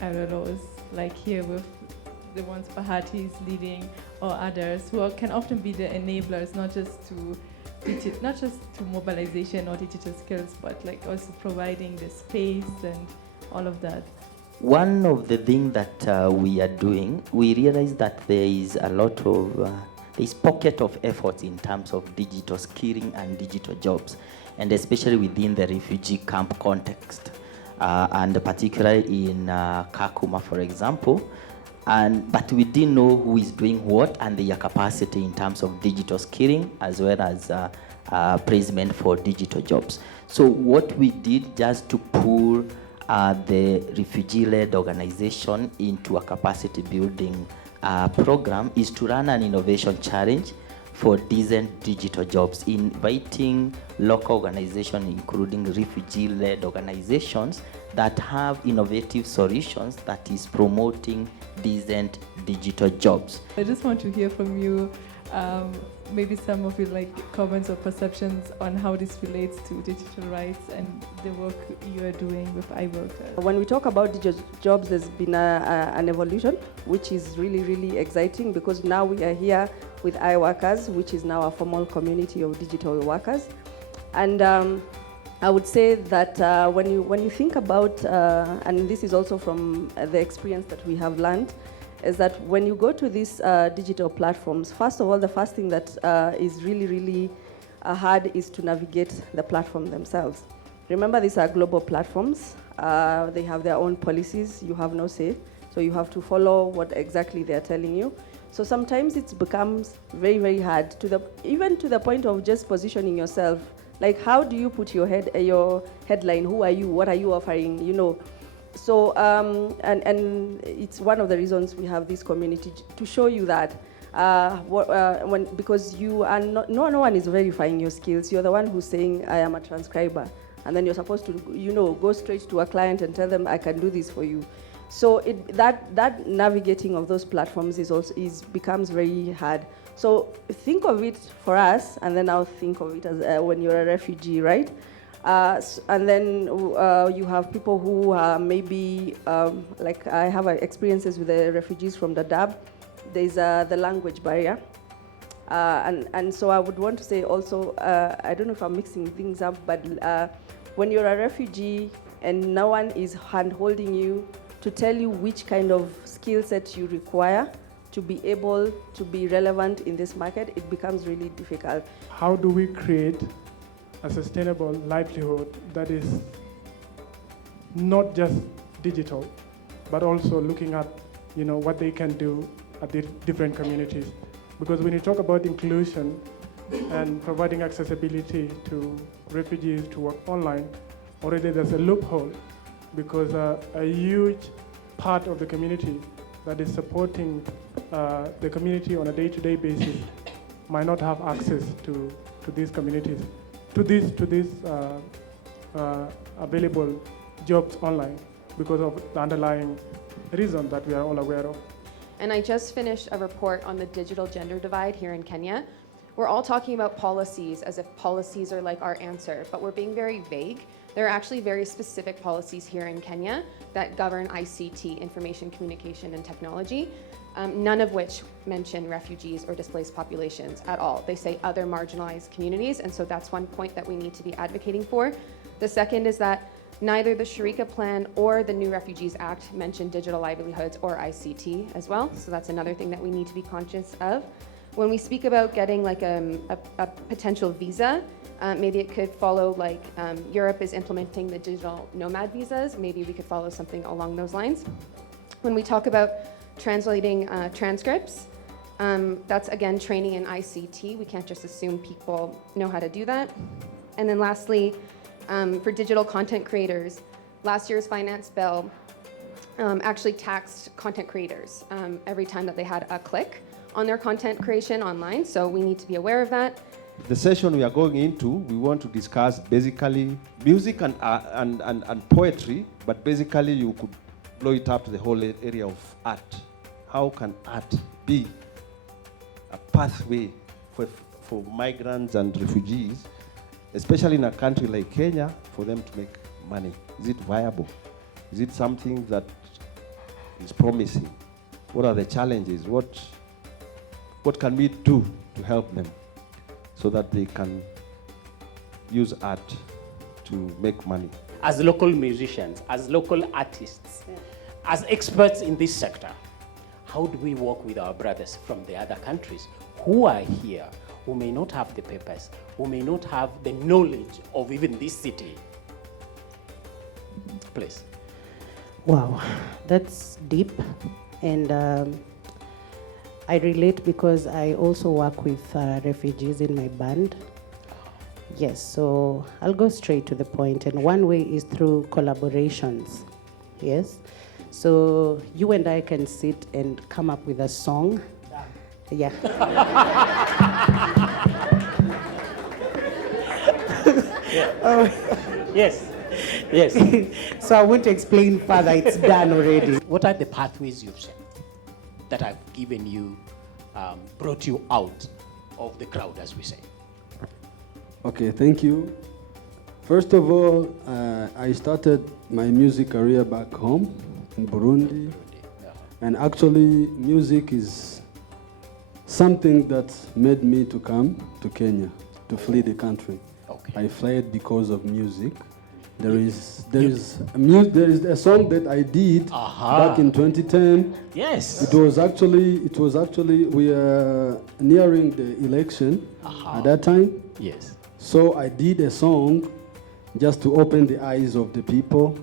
RLOs, like here with the ones Bahati is leading or others, can often be the enablers, not just to mobilization or digital skills, but like also providing the space and all of that. One of the things that we are doing, we realize that there is a lot of there's pocket of efforts in terms of digital skilling and digital jobs, and especially within the refugee camp context, and particularly in Kakuma, for example. But we didn't know who is doing what and their capacity in terms of digital skilling as well as placement for digital jobs. So what we did just to pull the refugee-led organization into a capacity building program is to run an innovation challenge for decent digital jobs, inviting local organizations, including refugee-led organizations that have innovative solutions that is promoting decent digital jobs. I just want to hear from you, maybe some of your comments or perceptions on how this relates to digital rights and the work you are doing with iWorkers. When we talk about digital jobs, there's been an evolution, which is really, really exciting, because now we are here with iWorkers, which is now a formal community of digital workers. And I would say that when you think about, and this is also from the experience that we have learned, is that when you go to these digital platforms, first of all, the first thing that is really, really hard is to navigate the platform themselves. Remember, these are global platforms. They have their own policies. You have no say. So you have to follow what exactly they're telling you. So sometimes it becomes very, very hard, even to the point of just positioning yourself. Like, how do you put your headline? Who are you? What are you offering? You know. So and it's one of the reasons we have this community, to show you that because you are not, no one is verifying your skills. You're the one who's saying, I am a transcriber, and then you're supposed to go straight to a client and tell them, I can do this for you. So that navigating of those platforms becomes very hard. So think of it for us, and then I'll think of it as when you're a refugee, right? And then you have people who maybe, like I have experiences with the refugees from Dadaab. There's the language barrier. And so I would want to say also, I don't know if I'm mixing things up, but when you're a refugee and no one is hand-holding you to tell you which kind of skill set you require to be able to be relevant in this market, it becomes really difficult. How do we create a sustainable livelihood that is not just digital, but also looking at what they can do at the different communities? Because when you talk about inclusion and providing accessibility to refugees to work online, already there's a loophole, because a huge part of the community that is supporting the community on a day-to-day basis might not have access to these communities, to these available jobs online, because of the underlying reason that we are all aware of. And I just finished a report on the digital gender divide here in Kenya. We're all talking about policies as if policies are like our answer, but we're being very vague. There are actually very specific policies here in Kenya that govern ICT, information communication and technology, none of which mention refugees or displaced populations at all. They say other marginalized communities, and so that's one point that we need to be advocating for. The second is that neither the Sharika Plan or the New Refugees Act mention digital livelihoods or ICT as well, so that's another thing that we need to be conscious of. When we speak about getting like a potential visa, maybe it could follow like Europe is implementing the digital nomad visas. Maybe we could follow something along those lines. When we talk about translating transcripts, that's again training in ICT. We can't just assume people know how to do that. And then lastly, for digital content creators, last year's finance bill actually taxed content creators every time that they had a click on their content creation online, so we need to be aware of that. The session we are going into, we want to discuss basically music and poetry, but basically you could blow it up to the whole area of art. How can art be a pathway for migrants and refugees, especially in a country like Kenya, for them to make money? Is it viable? Is it something that is promising? What are the challenges? What can we do to help them so that they can use art to make money? As local musicians, as local artists, as experts in this sector, how do we work with our brothers from the other countries who are here, who may not have the papers, who may not have the knowledge of even this city? Please. Wow, that's deep. And I relate because I also work with refugees in my band. Yes, so I'll go straight to the point. And one way is through collaborations. Yes. So you and I can sit and come up with a song. Yeah. Yes. Yes. So I won't explain further. It's done already. What are the pathways you've seen that have given you, brought you out of the crowd, as we say? Okay, thank you. First of all, I started my music career back home in Burundi. And actually, music is something that made me to come to Kenya, to flee the country. Okay. I fled because of music. There is a song that I did back in 2010. Yes. It was actually we are nearing the election at that time. Yes. So I did a song just to open the eyes of the people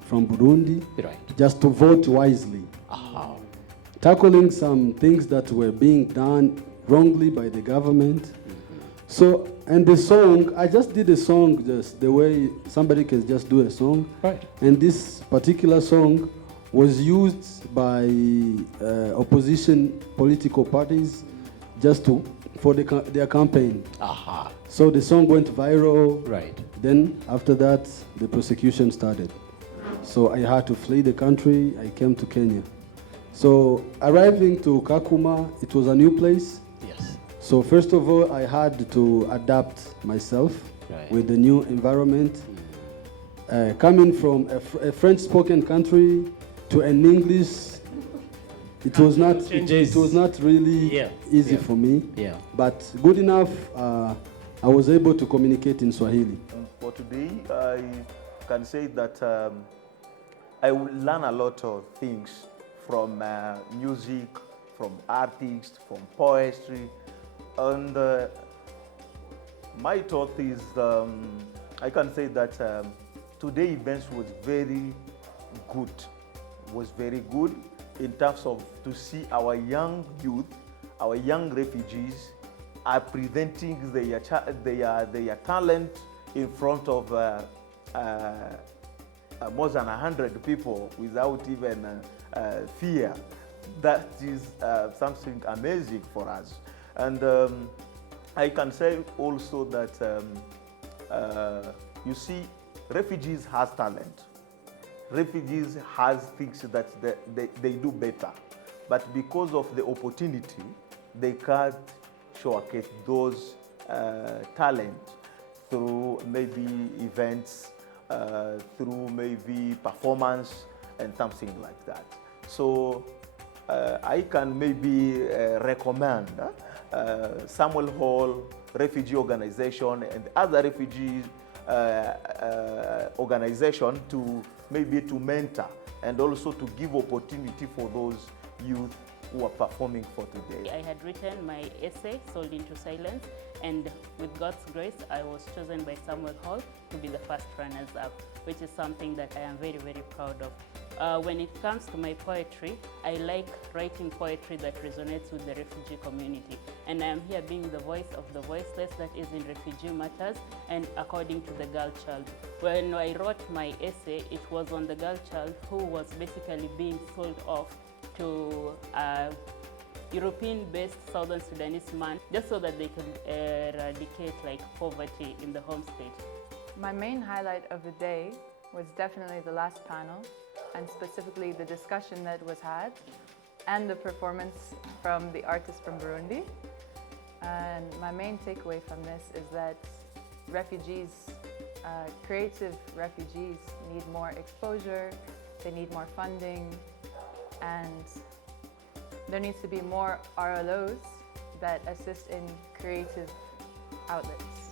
from Burundi, Right. just to vote wisely. Tackling some things that were being done wrongly by the government. So, and the song, I just did a song just the way somebody can just do a song. Right. And this particular song was used by opposition political parties just for their campaign. So the song went viral. Right. Then after that, the persecution started. So I had to flee the country. I came to Kenya. So arriving to Kakuma, it was a new place. Yes. So first of all, I had to adapt myself with the new environment. Coming from a French-spoken country to an English, it was not really easy for me. Yeah. But good enough, I was able to communicate in Swahili. For today, I can say that I will learn a lot of things from music, from artists, from poetry. And my thought is, I can say that today events was very good in terms of to see our young youth, our young refugees are presenting their talent in front of more than 100 people without even fear. That is something amazing for us. And I can say also that you see, refugees has talent. Refugees has things that they do better. But because of the opportunity, they can't showcase those talent through maybe events, through maybe performance and something like that. So I can maybe recommend Samuel Hall Refugee Organization and other refugee organization to maybe to mentor and also to give opportunity for those youth who are performing for today. I had written my essay, Sold into Silence, and with God's grace, I was chosen by Samuel Hall to be the first runners-up, which is something that I am very, very proud of. When it comes to my poetry, I like writing poetry that resonates with the refugee community. And I am here being the voice of the voiceless that is in refugee matters and according to the girl child. When I wrote my essay, it was on the girl child who was basically being sold off to a European-based Southern Sudanese man just so that they could eradicate poverty in the home state. My main highlight of the day was definitely the last panel, and specifically the discussion that was had and the performance from the artist from Burundi. And my main takeaway from this is that refugees, creative refugees need more exposure, they need more funding, and there needs to be more RLOs that assist in creative outlets.